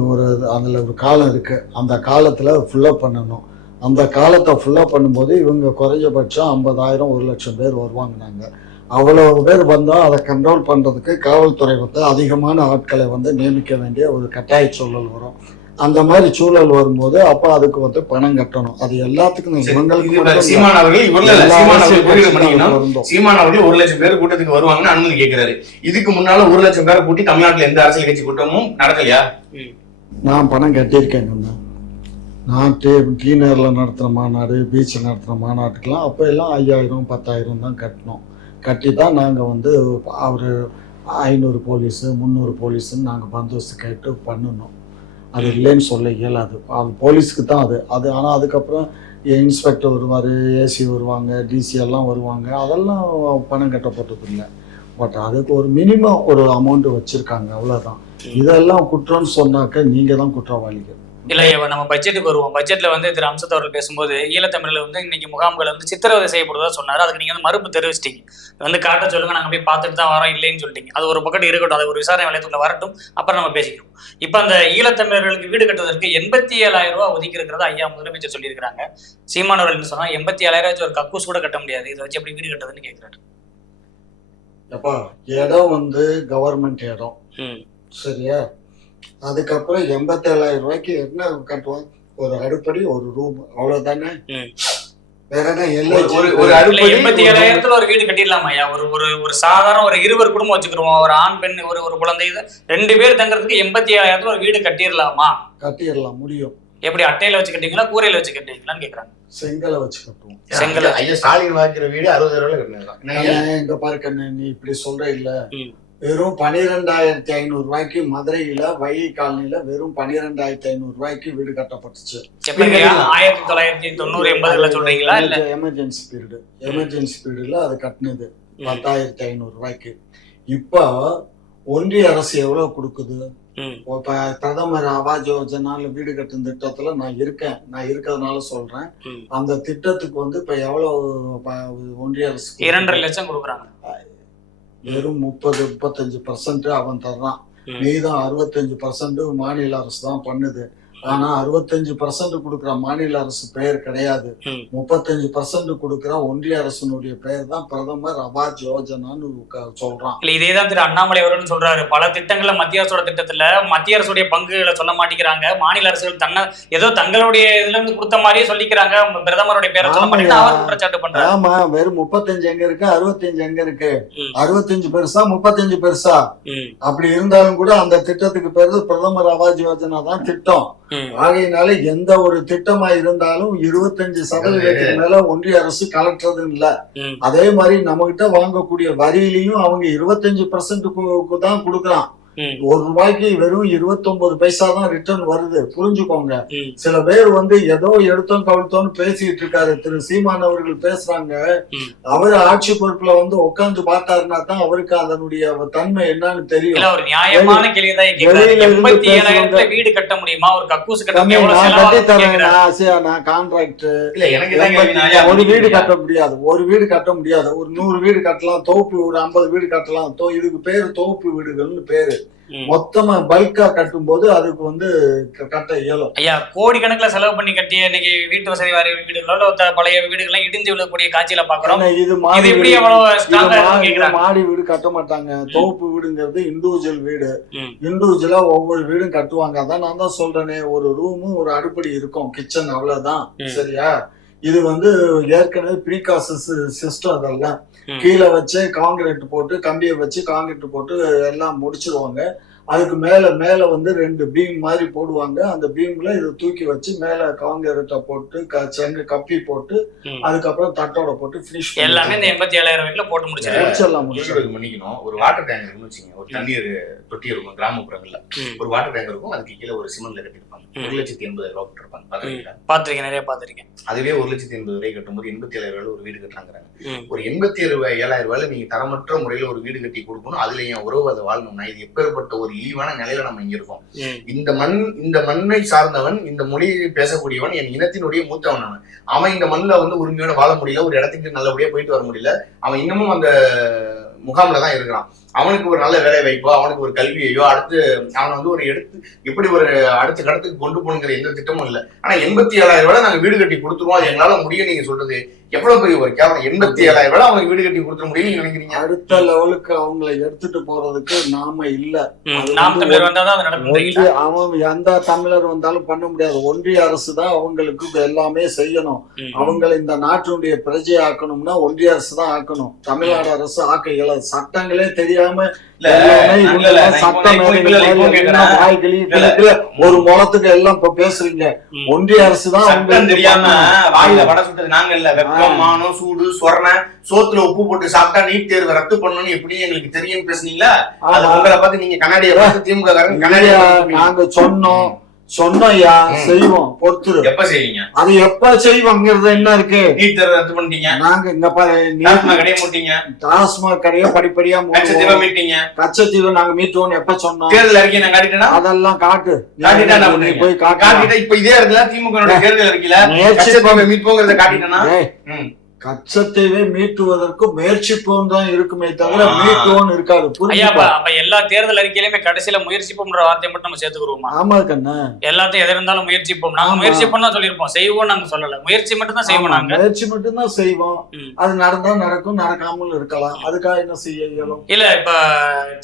அதுல ஒரு காலம் இருக்கு. அந்த காலத்துல ஃபுல்லப் பண்ணணும். அந்த காலத்தை ஃபுல்லப் பண்ணும்போது இவங்க குறைஞ்சபட்சம் 50,000 1 லட்சம் பேர் வருவாங்க. அவ்வளவு பேர் வந்தால் அதை கண்ட்ரோல் பண்ணுறதுக்கு காவல்துறை வந்து அதிகமான ஆட்களை வந்து நியமிக்க வேண்டிய ஒரு கட்டாய சூழல் வரும். அந்த மாதிரி சூழல் வரும்போது அப்போ அதுக்கு வந்து பணம் கட்டணும். அது எல்லாத்துக்கும் சீமான் அவர்கள் 1 லட்சம் பேர் கூட்டத்துக்கு வருவாங்கன்னு அனுமதி கேட்கிறாரு. இதுக்கு முன்னால 1 லட்சம் பேரை கூட்டி தமிழ்நாட்டில் எந்த அரசியல் கட்சி கூட்டமும் நடக்கலையா? நான் பணம் கட்டியிருக்கேங்க. நான் டீனரில் நடத்துகிற மாநாடு, பீச்சில் நடத்துகிற மாநாட்டுக்கெல்லாம் அப்போ எல்லாம் 5,000 10,000 தான் கட்டணும். கட்டி தான் நாங்கள் வந்து ஒரு 500 போலீஸு 300 போலீஸுன்னு நாங்கள் பந்தோபஸ்து கேட்டு பண்ணணும். அது இல்லைன்னு சொல்ல இயலாது. அது போலீஸுக்கு தான் அது. ஆனால் அதுக்கப்புறம் இன்ஸ்பெக்டர் வருவார், ஏசி வருவாங்க, டிசி எல்லாம் வருவாங்க. அதெல்லாம் பணம் கட்டப்பட்டது இல்லை. பட் அதுக்கு ஒரு மினிமம் ஒரு அமௌண்ட் வச்சுருக்காங்க, அவ்வளோதான். இதெல்லாம் குற்றம்னு சொன்னாக்க நீங்கள் தான் குற்றவாளிகள். இல்லை, நம்ம பட்ஜெட்டுக்கு வருவோம். பட்ஜெட்ல வந்து திரு அம்சத் அவர்கள் பேசும்போது ஈழத்தமிழில் வந்து இன்னைக்கு முகாம்கள் வந்து சித்திரவதை செய்யப்படுவதா சொன்னார். அதுக்கு நீங்க வந்து மறுப்பு தெரிவிச்சிட்டீங்க. வந்து காட்ட சொல்லுங்க, நாங்கள் போய் பார்த்துட்டு தான் வரோம் இல்லைன்னு சொல்லிட்டீங்க. அது ஒரு பக்கத்து இருக்கட்டும், அது ஒரு விசாரணை வளையத்துக்குள்ள வரட்டும், அப்புறம் நம்ம பேசிக்கிறோம். இப்ப அந்த ஈழத்தமிழர்களுக்கு வீடு கட்டுவதற்கு 87,000 ரூபாய் ஒதுக்கி இருக்கிறதா ஐயா முதலமைச்சர் சொல்லியிருக்காங்க. சீமானவர்கள் என்ன சொன்னா 87,000 ஒரு கக்கூஸ் கூட கட்ட முடியாது, இதை வச்சு எப்படி வீடு கட்டுறதுன்னு கேட்கிறாரு. அப்பா இடம் வந்து கவர்மெண்ட் இடம், சரியா? அதுக்கப்புறம் 87,000 ரூபாய்க்கு என்ன கட்டுவாங்க? ஒரு அடுப்படி, ஒரு ரூம், அவ்வளவுதானே. வேற என்ன? 87,000 ஒரு வீடு கட்டிடலாமா? ஒரு சாதாரண ஒரு 20 குடும்பம் வச்சுக்கிறோம், ஒரு ஆண் பெண் ஒரு குழந்தை, 2 பேர் தங்கறதுக்கு 87,000 ஒரு வீடு கட்டிடலாமா? கட்டிடலாம், முடியும். எப்படி அட்டையில வச்சு கட்டுவீங்களா, கூரையில வச்சு கட்டுவீங்களான்னு கேக்குறாங்க. செங்கலை வச்சு கட்டுவோம். செங்கல் ஐயா ஸ்டாலின் வாங்கிற வீடு 60,000 கட்டணும். எங்க பாருக்க, நீ இப்படி சொல்ற இல்ல. வெறும் 12,500 ரூபாய்க்கு மதுரையில வைகை காலனில வெறும் 12,500 ரூபாய்க்கு வீடு கட்டப்பட்டுச்சு. 1990-80 சொல்றீங்களா? இல்ல எமர்ஜென்சி பீரியட்ல அது கட்டினது 10,500 ரூபாய்க்கு. இப்ப ஒன்றிய அரசு எவ்வளவு கொடுக்குது? இப்ப பிரதமர் ஆவாஸ் யோஜனால வீடு கட்டும் திட்டத்துல நான் இருக்கிறதுனால சொல்றேன். அந்த திட்டத்துக்கு வந்து இப்ப எவ்வளவு ஒன்றிய அரசு 2.5 லட்சம் கொடுக்குறாங்க. வெறும் 30-35% அவன் தர்றான். மீதம் 65% மாநில அரசு தான் பண்ணுது. ஆனா 65% கொடுக்குற மாநில அரசு பெயர் கிடையாது. 35% கொடுக்குற ஒன்றிய அரசனுடைய பெயர் தான் பிரதமர் ஆவாஸ் யோஜனான்னு சொல்றான். இல்ல இதேதான் திரு அண்ணாமலை அவர்கள் சொல்றாரு. பல திட்டங்கள்ல மத்திய அரசோட திட்டத்துல மத்திய அரசுடைய பங்குகளை சொல்ல மாட்டேங்கிறாங்க. மாநில அரசுகள் ஏதோ தங்களுடைய இதுல இருந்து கொடுத்த மாதிரியே சொல்லிக்கிறாங்க. பிரதமருடைய பேரை சொல்ல மாட்டேங்கிறாங்க. அவர் குற்றச்சாட்டு பண்றாரு. ஆமா, வெறும் 35 எங்க இருக்கு, 65 எங்க இருக்கு? 65 பெருசா 35 பெருசா? அப்படி இருந்தாலும் கூட அந்த திட்டத்துக்கு பேரு பிரதமர் ஆவாஸ் யோஜனா தான் திட்டம். ஆகையினால எந்த ஒரு திட்டமா இருந்தாலும் 25% மேல ஒன்றிய அரசு கலட்டுறது இல்ல. அதே மாதிரி நம்ம கிட்ட வாங்கக்கூடிய வரியிலையும் அவங்க 25% தான் கொடுக்கறான். ₹1 வெறும் 29 பைசா தான் ரிட்டர்ன் வருது. புரிஞ்சுக்கோங்க. சில பேர் வந்து ஏதோ எடுத்தோம் கவிழ்த்தோன்னு பேசிட்டு இருக்காரு. திரு சீமான் அவர்கள் பேசுறாங்க. அவர் ஆட்சி பொறுப்புல வந்து உட்கார்ந்து பார்த்தாருன்னா தான் அவருக்கு அதனுடைய தன்மை என்னன்னு தெரியும். ஒரு நியாயமான கேள்விதான். வீடு கட்ட முடியுமா? ஒரு கக்கூஸ் கட்ட நான் கான்ட்ராக்டர். ஒரு வீடு கட்ட முடியாது. ஒரு 100 வீடு கட்டலாம். தொகுப்பு ஒரு 50 வீடு கட்டலாம். இதுக்கு பேரு தொகுப்பு வீடுகள்னு பேரு. மொத்தமா பல்கா கட்டும் போது அதுக்கு வந்து கட்ட இயலும். ஐயா, கோடிக்கணக்குல செலவு பண்ணி கட்டிய இன்னைக்கு வீட்டு வசதி வாரிய வீடுகளோ பழைய வீடுகள்லாம் இடிஞ்சு விழக்கூடிய காட்சியில பாக்குறோம். இது மாடி வீடு கட்ட மாட்டாங்க. தொகுப்பு வீடுங்கிறது இண்டிவிஜுவல் வீடு. இண்டிவிஜுவலா ஒவ்வொரு வீடும் கட்டுவாங்க. அதான் நான் தான் சொல்றேனே, ஒரு ரூமும் ஒரு அடுப்படி இருக்கும், கிச்சன், அவ்வளவுதான். சரியா? இது வந்து ஏற்கனவே ப்ரீகாசஸ் சிஸ்டம். அதெல்லாம் கீழே வச்சு காங்கிரீட் போட்டு, கம்பியை வச்சு காங்கிரீட் போட்டு எல்லாம் முடிச்சிருவாங்க. அதுக்கு மேல வந்து 2 பீம் மாதிரி போடுவாங்க. அந்த பீம்ல இதை தூக்கி வச்சு மேல காங்கிரீட்டை போட்டு செங்க கப்பி போட்டு அதுக்கப்புறம் தட்டோட போட்டு பினிஷ் எல்லாமே இந்த 87,000 வீட்டுல போட்டு முடிச்சிடலாம். பண்ணிக்கணும். ஒரு வாட்டர் டேங்க் இருக்குன்னு வச்சுங்க. ஒரு தண்ணீர் தொட்டி இருக்கும் கிராமப்புறங்கள்ல. ஒரு வாட்டர் டேங்க் இருக்கும். அதுக்கு கீழே ஒரு சிமெண்ட்ல கட்டிருப்பாங்க. 1,80,000 கட்டிருப்பாங்க. பாத்திருக்கேன், நிறைய பாத்திருக்கேன். அதுவே 1,80,000 கட்டும்போது 87,000 ஒரு வீடு கட்டுறாங்க. ஒரு 87,000 நீங்க தரமற்ற முறையில ஒரு வீடு கட்டி கொடுக்கணும். அதுல என் உறவு அதை வாழணும்னா இது எப்பேற்பட்ட ஒரு இழிவான நிலையில நம்ம இங்க இருக்கோம். இந்த மண்ணை சார்ந்தவன், இந்த மொழியை பேசக்கூடியவன், என் இனத்தினுடைய மூத்தவன். அவன் இந்த மண்ணில வந்து உரிமையோட வாழ முடியல. ஒரு இடத்துக்கு நல்லபடியா போயிட்டு வர முடியல. அவன் இன்னமும் அந்த முகாம்ல தான் இருக்கிறான். அவனுக்கு ஒரு நல்ல வேலை வாய்ப்போ, அவனுக்கு ஒரு கல்வியையோ, அடுத்து அவனை வந்து ஒரு எப்படி ஒரு அடுத்த கடத்துக்கு கொண்டு போகணுங்கிற எந்த திட்டமும் இல்லை. ஆனா 87,000 நாங்க வீடு கட்டி கொடுத்துருவோம், அது எங்களால முடியும். நீங்க சொல்றது எவ்வளவு பெரிய ஒரு கேவலம். 87,000 அவங்களுக்கு வீடு கட்டி கொடுத்துட முடியும் நீங்க நினைக்கிறீங்க? அடுத்த லெவலுக்கு அவங்களை எடுத்துட்டு போறதுக்கு நாம இல்ல. அவன் எந்த தமிழர் வந்தாலும் பண்ண முடியாது. ஒன்றிய அரசு தான் அவங்களுக்கு எல்லாமே செய்யணும். அவங்களை இந்த நாட்டினுடைய பிரஜை ஆக்கணும்னா ஒன்றிய அரசு தான் ஆக்கணும். தமிழ்நாடு அரசு ஆக்க இயலாது. சட்டங்களே தெரியாம ஒரு முளத்துக்கு எல்லாம் இப்ப பேசுறீங்க. ஒன்றிய அரசு தான் தெரியாம வாயில வடை சுட்டது நாங்க இல்ல. வெப்பம், மானம், சூடு, சொரணை, சோத்துல உப்பு போட்டு சாப்பிட்டா நீட் தேர்வு ரத்து பண்ணணும்னு எப்படி எங்களுக்கு தெரியும் பேசுனீங்களா? உங்களை பார்த்து நீங்க கண்ணாடியை பார்த்து திமுக கண்ணாடியா நாங்க சொன்னோம்யா, செய்வோம். பொறுத்து எப்ப செய்வீங்க? அது எப்ப செய்வோங்கிறது என்ன இருக்கு? நீட் தேர்வு ரத்து பண்ணிட்டீங்க. நாங்க இங்க கடையை மூட்டீங்க. டாஸ்மாக் கடையை படிப்படியா மீட்டீங்க. கச்சத்தீவை நாங்க மீட்டோம் எப்ப சொன்னோம்? தேர்தல் அறிக்கை நான் காட்டிட்டேன்னா அதெல்லாம் காட்டு. போய் காட்டிட்டா இப்ப இதே இடத்துல திமுக தேர்தல் அறிக்கையில மீட்போங்கிறத காட்டிட்டேன்னா கச்சத்தீவை மீட்டுவதற்கு முயற்சிப்போம் தான் இருக்குமே தவிர மீட்டுவோம் இருக்காது. அப்ப எல்லா தேர்தல் அறிக்கையிலுமே கடைசியில முயற்சிப்போம்ன்ற வார்த்தையை மட்டும் நம்ம சேர்த்துக்குருவோமா? ஆமா கண்ணா, எல்லாத்தையும் எது இருந்தாலும் முயற்சிப்போம். நாங்க முயற்சிப்போம் தான் சொல்லிருப்போம், செய்வோம் நாங்க சொல்லல. முயற்சி மட்டும் தான் செய்வோம். நாங்க முயற்சி மட்டும் தான் செய்வோம். அது நடந்தா நடக்கும், நடக்காமல் இருக்கலாம். அதுக்காக என்ன செய்ய இயலும்? இல்ல, இப்ப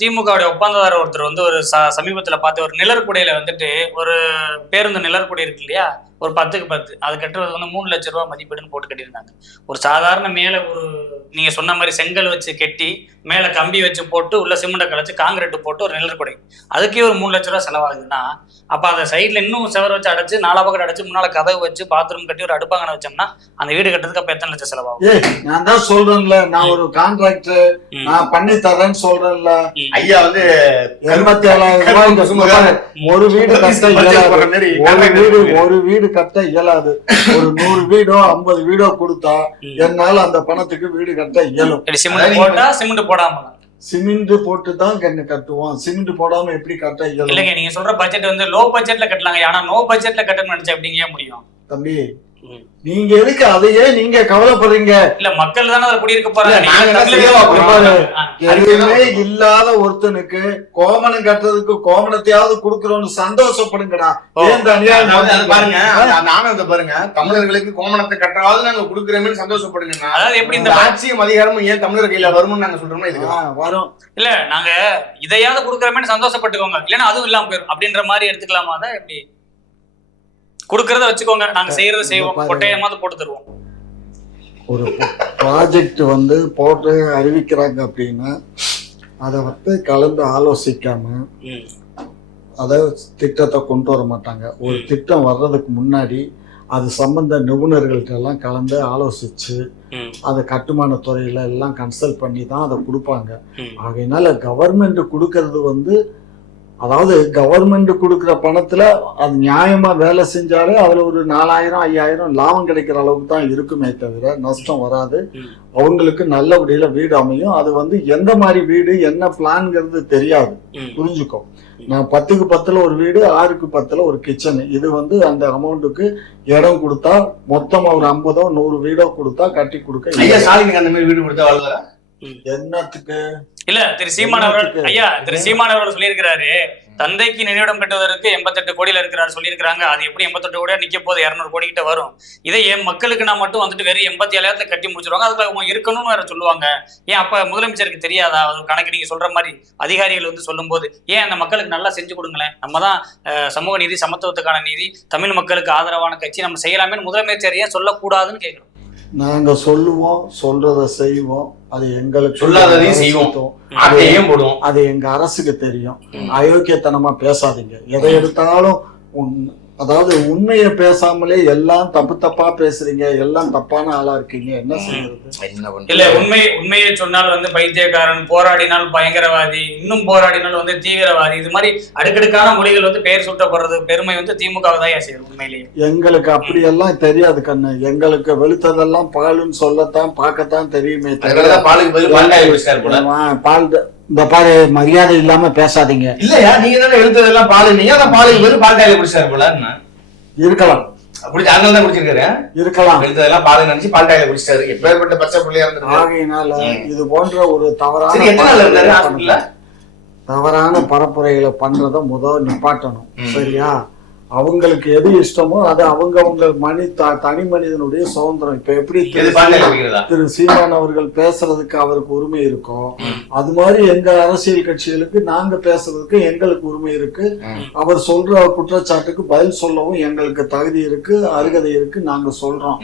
திமுகவுடைய ஒப்பந்ததாரர் ஒருத்தர் வந்து ஒரு சமீபத்துல பார்த்து ஒரு நிழற்குடையில வந்துட்டு ஒரு பேருந்து நிழற்குடை இருக்கு இல்லையா, ஒரு 10க்கு 10 அது கட்டுறது வந்து 3 லட்சம் ரூபாய் மதிப்பீடுன்னு போட்டு கட்டியிருந்தாங்க. ஒரு சாதாரண மேல ஒரு நீங்க சொன்ன மாதிரி செங்கல் வச்சு கட்டி மேல கம்பி வச்சு போட்டு உள்ள சிமெண்ட்டை கலைச்சு காங்கிரீட் போட்டு ஒரு நிழற்குடை, அதுக்கே ஒரு 3 லட்சம் ரூபாய் செலவாகுதுன்னா அப்ப அந்த சைட்ல இன்னும் செவர வச்சு அடைச்சு 4 பக்கம் அடைச்சு முன்னால கதவு வச்சு பாத்ரூம் கட்டி ஒரு அடுப்பாங்கனை வச்சோம்னா அந்த வீடு கட்டுறதுக்கு அப்ப எத்தனை லட்சம் செலவாகும்? நான் தான் சொல்றேன்ல, நான் ஒரு கான்ட்ராக்டர், நான் பண்ணி தரேன்னு சொல்றேன்ல. ஐயா வந்து 87,000 ஒரு வீடு கட்ட இயலாது. ஒரு வீடு கட்ட இயலாது. ஒரு 100 வீடோ 50 வீடோ கொடுத்தா என்னால அந்த பணத்துக்கு வீடு கட்ட இயலும். சிமெண்ட் போட்டா சிமெண்ட் போடாம சிமெண்ட் போட்டு தான் கண்ணு கட்டுவோம். சிமெண்ட் போடாம எப்படி கட்ட இயலும்? இல்லைங்க, நீங்க சொல்ற பட்ஜெட் வந்து லோ பட்ஜெட்ல கட்டலாங்க. ஆனா நோ பட்ஜெட்ல கட்டணும்னு நினைச்சா எப்படிங்க முடியும்? தம்பி, நீங்க எதுக்கு அதையே நீங்க கவலைப்படுறீங்க? இல்ல, மக்கள் தானே அதை குடியிருக்க போறாங்க. நாங்க என்ன செய்யலாம்? எதுவுமே இல்லாத ஒருத்தனுக்கு கோமணம் கட்டுறதுக்கு கோமணத்தையாவது கொடுக்கறோம்னு சந்தோஷப்படுங்கடா. ஏன் இந்த அநியாயம் அதாவது பாருங்க, நானும் அதை பாருங்க, தமிழர்களுக்கு கோமணத்தை கட்டாவது நாங்க கொடுக்குறோமே சந்தோஷப்படுங்க. அதாவது எப்படி இந்த ஆட்சியும் அதிகாரமும் ஏன் தமிழர் கையில வரும்னு நாங்க சொல்றோம்னா இதுக்கு வரும். இல்ல, நாங்க இதையாவது கொடுக்கறமே சந்தோஷப்பட்டுக்கோங்க, இல்லன்னா அதுவும் இல்லாம போயிடும் அப்படின்ற மாதிரி எடுத்துக்கலாமா? தான் எப்படி கொடுக்கறத வச்சுக்கோங்க, நாங்க செய்யறத செய்வோம், கொட்டையமாவது போட்டு தருவோம். ஒரு ப்ராஜெக்ட் வந்து போட்டு அறிவிக்கிறாங்க அப்படின்னா அதை வந்து கலந்து ஆலோசிக்காம அதை திட்டத்தை கொண்டு வர மாட்டாங்க. ஒரு திட்டம் வர்றதுக்கு முன்னாடி அது சம்பந்த நிபுணர்கள்ட்ட எல்லாம் கலந்து ஆலோசிச்சு அதை கட்டுமான துறையில எல்லாம் கன்சல்ட் பண்ணி தான் அதை கொடுப்பாங்க. ஆகையினால கவர்மெண்ட் கொடுக்கறது வந்து, அதாவது கவர்மெண்ட் கொடுக்குற பணத்துல அது நியாயமா வேலை செஞ்சாலே அதுல ஒரு 4000 5000 லாபம் கிடைக்கிற அளவுக்கு தான் இருக்குமே தவிர நஷ்டம் வராது. அவங்களுக்கு நல்லபடியில வீடு அமையும். அது வந்து எந்த மாதிரி வீடு என்ன பிளான்ங்கிறது தெரியாது, புரிஞ்சுக்கோ. நான் 10க்கு 10ல ஒரு வீடு, 6க்கு 10ல ஒரு கிச்சன், இது வந்து அந்த அமௌண்ட்டுக்கு இடம் கொடுத்தா மொத்தமா ஒரு 50 100 வீடோ கொடுத்தா கட்டி கொடுக்க. ஐயா ஸ்டாலினுக்கு அந்த மாதிரி வீடு கொடுத்தா வாழ்வாரா? என்னத்துக்கு? இல்ல, திரு சீமான் அவர்கள் சொல்லியிருக்கிறாரு, தந்தைக்கு நினைவிடம் கட்டுவதற்கு 88 கோடியில இருக்கிறார் சொல்லியிருக்காங்க. அது எப்படி 88 கோடியா நிக்க போது? 200 கோடி கிட்ட வரும். இதை என் மக்களுக்கு நான் மட்டும் வந்துட்டு வெறும் 87,000 கட்டி முடிச்சிருவாங்க. அதுக்கு அவங்க இருக்கணும்னு வேற சொல்லுவாங்க. ஏன் அப்ப முதலமைச்சருக்கு தெரியாதா? அது கணக்கு நீங்க சொல்ற மாதிரி அதிகாரிகள் வந்து சொல்லும் போது ஏன் அந்த மக்களுக்கு நல்லா செஞ்சு கொடுங்களேன், நம்ம தான் சமூக நீதி சமத்துவத்துக்கான நீதி தமிழ் மக்களுக்கு ஆதரவான கட்சி, நம்ம செய்யலாமே, முதலமைச்சர் ஏன் சொல்லக்கூடாதுன்னு கேட்கிறோம். நாங்க சொல்லுவோம், சொல்றத செய்வோம். அது எங்களுக்கு சொல்லாததையும் செய்வோம், ஆட்டையும் போடுவோம். அது எங்க அரசுக்கு தெரியும். அயோக்கியத்தனமா பேசாதீங்க. எதை எடுத்தாலும் அதாவது உண்மையை பேசாமலே எல்லாம் தப்பு தப்பா பேசுறீங்க, எல்லாம் தப்பான ஆளா இருக்கீங்க. என்ன செய்யறது? இல்ல, உண்மையை சொன்னால் வந்து பைத்தியக்காரன், போராடினால் பயங்கரவாதி, இன்னும் போராடினால் வந்து தீவிரவாதி, இது மாதிரி அடுக்கடுக்கான மொழிகள் வந்து பெயர் சூட்டப்படுறது பெருமை வந்து திமுக தான் செய்யும். உண்மையிலேயே எங்களுக்கு அப்படி எல்லாம் தெரியாது கண்ணு. எங்களுக்கு வெளுத்ததெல்லாம் பாலுன்னு சொல்லத்தான் பார்க்கத்தான் தெரியுமே தவிர பால் இந்த பாரு மரியாதை இல்லாம பேசாதீங்க. இல்லையா, நீங்க தானே எழுத்ததெல்லாம் பால், நீங்க அந்த பாலுக்கு வெறும் பால் காயில குடிச்சாரு போல. இருக்கலாம், அப்படி அதனால தான் குடிச்சிருக்காரு. இருக்கலாம், எழுத்ததெல்லாம் பால் நினைச்சு பால் காயில குடிச்சாரு. எப்பேற்பட்ட பச்சை பிள்ளையா இருந்தது. ஆகையினால இது போன்ற ஒரு தவறான பரப்புரைகளை பண்றத முதல் நிப்பாட்டணும். சரியா? அவங்களுக்கு எது இஷ்டமோ அது அவங்க தனி மனிதனுடைய சுதந்திரம். இப்ப எப்படி திரு சீமான் அவர்கள் பேசுறதுக்கு அவருக்கு உரிமை இருக்கும், அது மாதிரி எங்க அரசியல் கட்சிகளுக்கு நாங்க பேசுறதுக்கு எங்களுக்கு உரிமை இருக்கு. அவர் சொல்ற குற்றச்சாட்டுக்கு பதில் சொல்லவும் எங்களுக்கு தகுதி இருக்கு, அருகதை இருக்கு. நாங்க சொல்றோம்,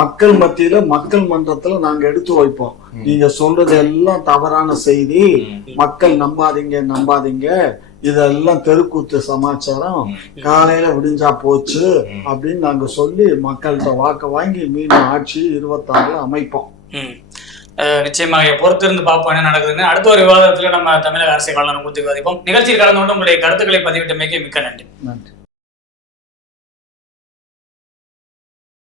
மக்கள் மத்தியில மக்கள் மன்றத்துல நாங்க எடுத்து வைப்போம். நீங்க சொல்றது எல்லாம் தவறான செய்தி, மக்கள் நம்பாதீங்க, இதெல்லாம் தெருக்கூத்து சமாச்சாரம், காலையில விடிஞ்சா போச்சு அப்படின்னு நாங்க சொல்லி மக்கள்கிட்ட வாக்க வாங்கி மீண்டும் ஆட்சி 26ல அமைப்போம். நிச்சயமாக பொறுத்திருந்து பார்ப்போம் என்ன நடக்குதுன்னு. அடுத்த ஒரு விவாதத்துல நம்ம தமிழக அரசியல் குறித்து விவாதிப்போம். நிகழ்ச்சியில் கலந்து கொண்டு உங்களுடைய கருத்துக்களை பதிவிட்டமைக்கு மிக்க நன்றி.